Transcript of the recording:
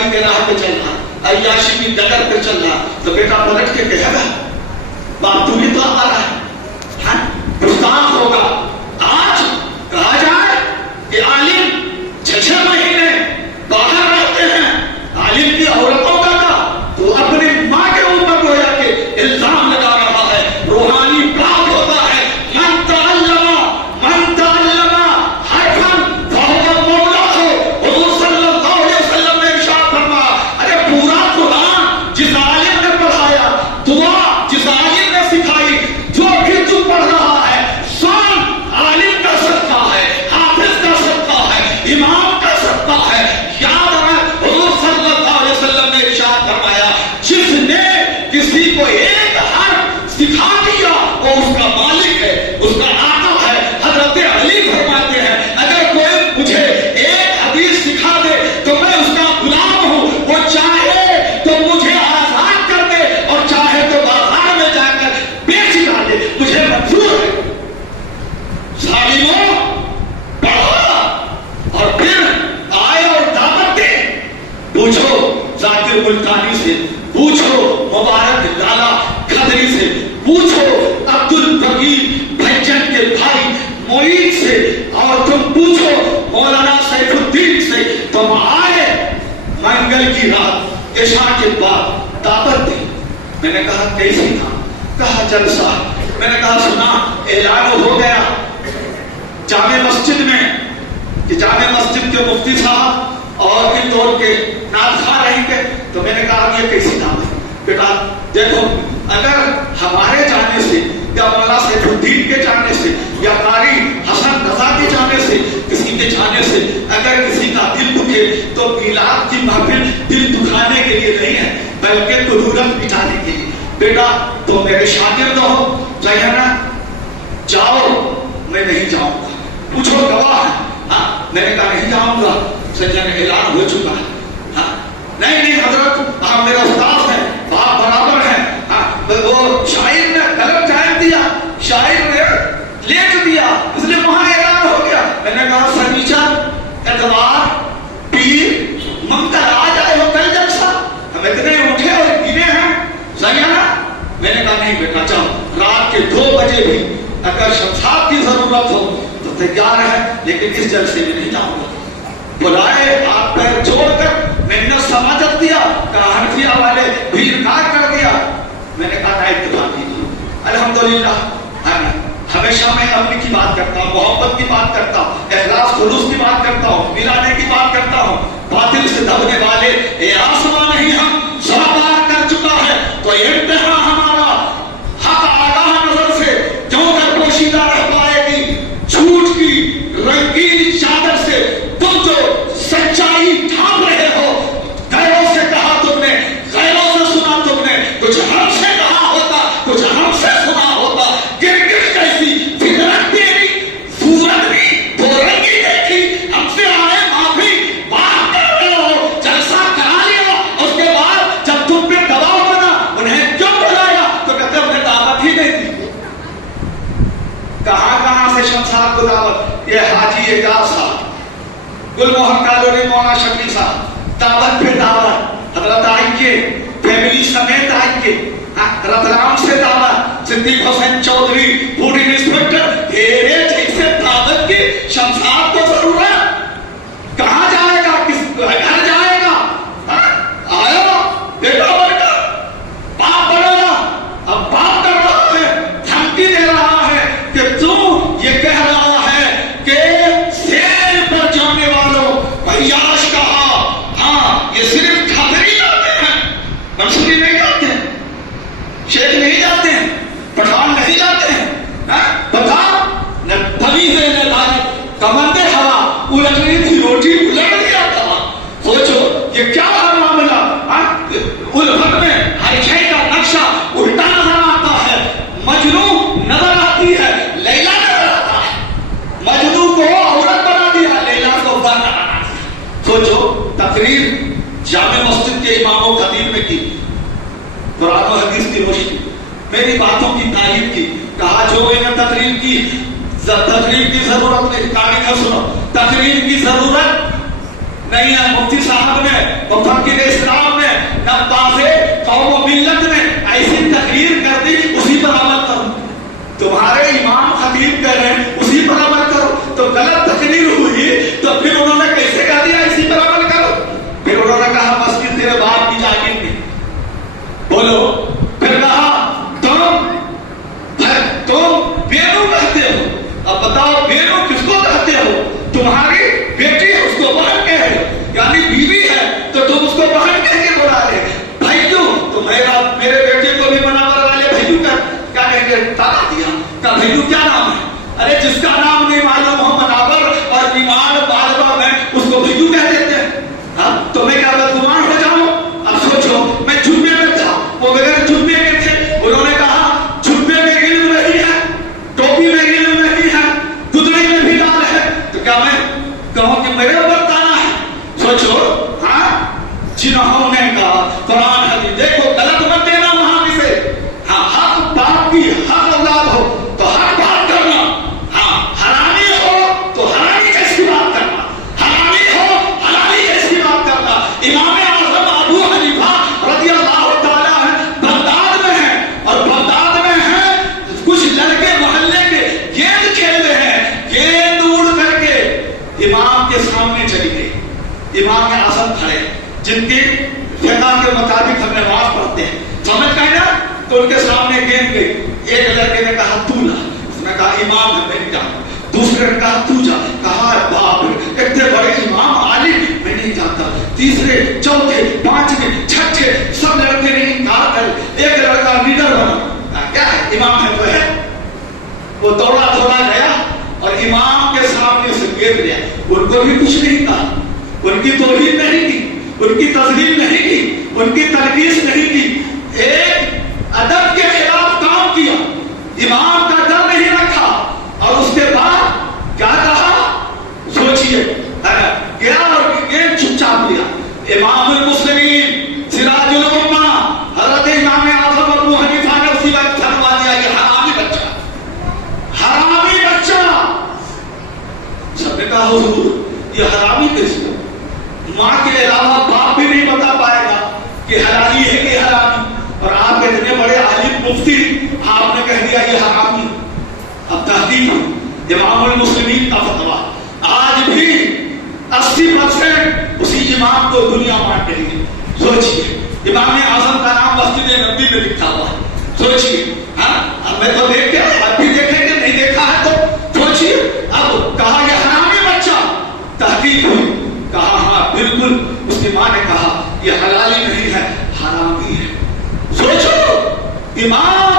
بدکاری کے راہ پہ چل رہا, عیاشی کی ڈگر پہ چل رہا, تو بیٹا پلٹ کے کہے گا باپ تو بھی تو آ رہا ہے, گستاخ ہوگا. آج کہا جائے کہ عالم 6 مہینے باہر رہتے ہیں, عالم کی عورتوں کا تو اپنی ماں کے اوپر گویا کہ الزام لگا رہا ہے, روحانی بات ہوتا ہے. من تعلم حرفا فهو مولاه, حضور صلی اللہ علیہ وسلم نے ارشاد فرمایا, ارے پورا قرآن جس عالم نے پڑھایا, دعا جس عالم نے سکھائی, جو بھی تو پڑھ رہا ہے سن عالم کا صدقہ ہے, حافظ کا صدقہ ہے, امام کا صدقہ ہے. یاد رکھ حضور صلی اللہ علیہ وسلم نے ارشاد فرمایا, جس نے کسی کو ایک حرف سکھا دیا وہ اس کا مالک ہے, اس کا آقا ہے. حضرت علی فرماتے ہیں اگر کوئی مجھے ایک حدیث سکھا دے تو میں اس کا غلام ہوں, وہ چاہے تو مجھے آزاد کر دے اور چاہے تو بازار میں جا کر بیچ ڈالے, مجھے منظور ہے. ظالموں پڑھو اور پھر آئے اور دعوت دے. پوچھو ذاکر ملتانی سے, پوچھو مبارک لالا کھدری سے, پوچھو عبد البقی بھجن کے بھائی معین سے, اور تم پوچھو مولانا سیف الدین سے. تم آئے منگل کی رات عشاء کے بعد دعوت دی. میں نے کہا کیسی تھا؟ کہا جلسہ. میں نے کہا سنا اعلان ہو گیا جامع مسجد میں کہ جامع مسجد کے مفتی صاحب اور اندور کے نعت خواہ رہیں گے. تو میں نے کہا یہ کیسی دعوت؟ بیٹا دیکھو, اگر ہمارے جانے سے یا مولانا سیف الدین کے جانے سے یا قاری حسن رضا کے جانے سے, کسی کے جانے سے اگر کسی کا دل دکھے تو میلاد کی محفل دل دکھانے کے لیے نہیں ہے بلکہ کدورت مٹانے کے لیے. بیٹا تو میرے شاگرد ہو, چاہیے نا جاؤ. میں نہیں جاؤں گا. پوچھو گواہ ہے. ہاں میں نے کہا نہیں جاؤں گا, سجن اعلان ہو چکا ہے. ہاں نہیں حضرت آپ میرا استاد ہیں, آپ برابر ہیں. ہاں وہ شاعر نے قلم چاہیے دیا, شاعر نے لیٹ دیا, اس لیے وہاں اعلان ہو گیا. میں نے کہا سنیچر اتوار پیر منگل آ جائے ہو کل جلسہ, ہم اتنے اٹھے اور گنے ہیں. صحیح ہے نا؟ میں نے کہا نہیں بیٹا جاؤ, رات کے 2 بجے بھی اگر شمشاد کی ضرورت ہو تو تیار ہے, لیکن اس جلسے میں نہیں جاؤں گا. بلائے ہاتھ پیر جوڑ کر میں نے سماجت دیا, کہا حنفیہ والے بھیڑ کر دیا. میں نے کہا اتفاق کیجیے. الحمدللہ ہمیشہ میں امن کی بات کرتا ہوں, محبت کی بات کرتا ہوں, اخلاص خلوص کی بات کرتا ہوں, ملانے کی بات کرتا ہوں. باطل سے دبنے والے اے آسمان نہیں ہم سب بار کر چکا ہے, تو انتہا ہمارا حق آگاہ نظر سے جو کر پوشیدہ رہ پائے گی. جھوٹ کی رنگین چادر سے تم جو سچائی ڈھانپ رہے ہو, غیروں سے کہا تم نے, غیروں سے سنا تم نے, کچھ ہم سے کہا ہوتا, کچھ ہم سے سنا ہوتا. گرگٹ کیسی فطرت تیری, صورت بھی دو رنگی دیکھی, ہم سے آئے معافی بات کر رہے ہو, جلسہ کرا لیا, اس کے بعد جب تم پہ دباؤ بنا انہیں کیوں بلایا تو کہتے ہم نے دعوت ہی نہیں دی. کہاں سے شمشاد کو دعوت؟ یہ حاجی اعجاز صاحب, گل موہن کالونی, مولانا شفیع صاحب, دعوت پہ دعوت. حضرت آئیے, فیملی سمیت آئیے. رتلام سے دعوت, صدیق حسین چودھری فوڈ انسپیکٹر, تیرے جیسے دعوت کی شمشاد کو ضرورت. کہاں جائے گا, کس گھر جائے گا؟ آیا بیٹا بیٹا باپ بڑا, اب باپ کر رہا ہے, دھمکی دے رہا ہے کہ تو یہ کہہ رہا ہے کہ سیر پر جانے والوں عیاش کہا. ہاں یہ صرف کھادری جاتے ہیں, منصوری نہیں جاتے ہیں, شیخ نہیں جاتے ہیں, پٹھان نہیں جاتے ہیں. بتا نہ تبھی سے نہ دانت کمندے ہوا الٹنی تھی روٹی الٹ دیا تھا. سوچو یہ کیا ہے معاملہ. الفت میں ہر شے کا نقشہ الٹا نظر آتا ہے. مجنو نظر آتی ہے, لیلا نظر آتا ہے. مجنو کو عورت بنا دیا, لیلا کو بنا دیا. سوچو تقریر جامع مسجد کے امام و خطیب نے کی, قرآن و حدیث کی روشنی, میری باتوں کی تعریف کی. کہا جو انہیں تقریر کی ضرورت نہیں, کہانی کا سنو, تقریر کی ضرورت نہیں ہے مفتی صاحب نے, مفکر اسلام نے, نہ واضح قوم و ملت نے ایسی تقریر کر دی, اسی پر عمل کرو. تمہارے امام خطیب کہہ رہے ہیں اسی پر عمل کرو, تو غلط تقریر ہوئی تو پھر انہوں نے کیسے کہہ دیا اسی پر عمل کرو؟ پھر انہوں نے کہا مسجد تیرے باپ کی جاگیر نہیں. بولو. پھر کہا تم بیرو کہتے ہو. اب بتاؤ بیرو کس کو کہتے ہو؟ تمہاری بیٹی ہے اس کو بہن کہہ رہے, یعنی بیوی ہے تو تم اس کو بہن کہہ کے بلا رہے. بھائیو تو میرے بیٹے کو بھی مناور والے بھائیو کیا کہہ کے تانا دیا. کہا بھائیو کیا نام ہے؟ ارے جس کا نام نہیں معلوم ہو مناور اور ایمان بالبا میں اس کو بھائیو کہہ دیتے ہیں. ہاں تو میں کیا بدگمان ہو جاؤں؟ اب سوچو میں جمعے میں تھا, وہ بغیر جمعے کے تھے. انہوں نے کہا جمعے میں علم نہیں ہے, ٹوپی میں علم نہیں ہے, گدڑی میں بھی ڈال ہے, تو کیا میں کہوں کہ میرے اوپر تانا ہے؟ سوچو. ہاں جنہوں نے کہا قرآن حدیث دیکھو غلط مت دینا وہاں بھی سے. ہاں حق باپ کی حق اولاد ہو تو حق بات کرنا. ہاں حرامی ہو تو حرامی کیسی بات کرنا, حرامی ہو حلالی کیسی بات کرنا. امام اعظم ابو حنیفہ رضی اللہ تعالیٰ بغداد میں ہیں, اور بغداد میں ہیں کچھ لڑکے محلے کے گیند کھیل رہے ہیں, گیند اڑ کر کے امام کے سامنے چلی گئی. امام اعظم کھڑے جن کی فقہ کے مطابق ہم نماز پڑھتے ہیں, سمجھ گئے نا, تو ان کے سامنے گیند گئی. ایک لڑکے نے کہا تو لا, اس نے کہا امام ہے میں نہیں جانتا. دوسرے نے کہا تو جا, کہا باپ رے اتنے بڑے امام عالم میں نہیں جانتا. تیسرے چوتھے پانچویں چھٹے سب لڑکے نے انکار کر. ایک لڑکا لیڈر بنا, کیا ہے امام ہے تو ہے. وہ دوڑا گیا اور امام کے سامنے سے گیند لیا. ان کو بھی کچھ نہیں کہا, ان کی توہین نہیں کی, ان کی تذلیل نہیں کی, ان کی تنقیص نہیں کی. ایک ادب کے خلاف کام کیا, امام کا ڈر نہیں رکھا, اور اس کے بعد کیا کہا سوچئے, گیا اور گیند چپ چاپ لیا. امام المسلمین سراج الامہ حضرت امام اعظم ابو حنیفہ نے اسی وقت فرما دیا یہ حرامی بچہ, حرامی بچہ. سب نے کہا حضور یہ حرامی کیسے؟ ماں کے علاوہ باپ بھی نہیں بتا پائے گا کہ حلالی ہے کہ حرامی, اور آپ اتنے بڑے عالم مفتی آپ نے کہہ دیا یہ حرامی. اب تحقیق امام المسلمین کا فتویٰ آج بھی 80% اسی امام کو دنیا مان رہی ہے. سوچئے امام اعظم کا نام مسجد نبوی میں لکھا ہوا ہے. سوچئے ہاں میں تو دیکھ کے اب بھی دیکھیں گے, نہیں دیکھا ہے تو سوچئے. اب کہا یہ حرامی بچہ, تحقیق ہوئی, کہا ہاں بالکل. اس کی ماں نے کہا یہ حلالی نہیں ہے حرامی ہے. سوچو امام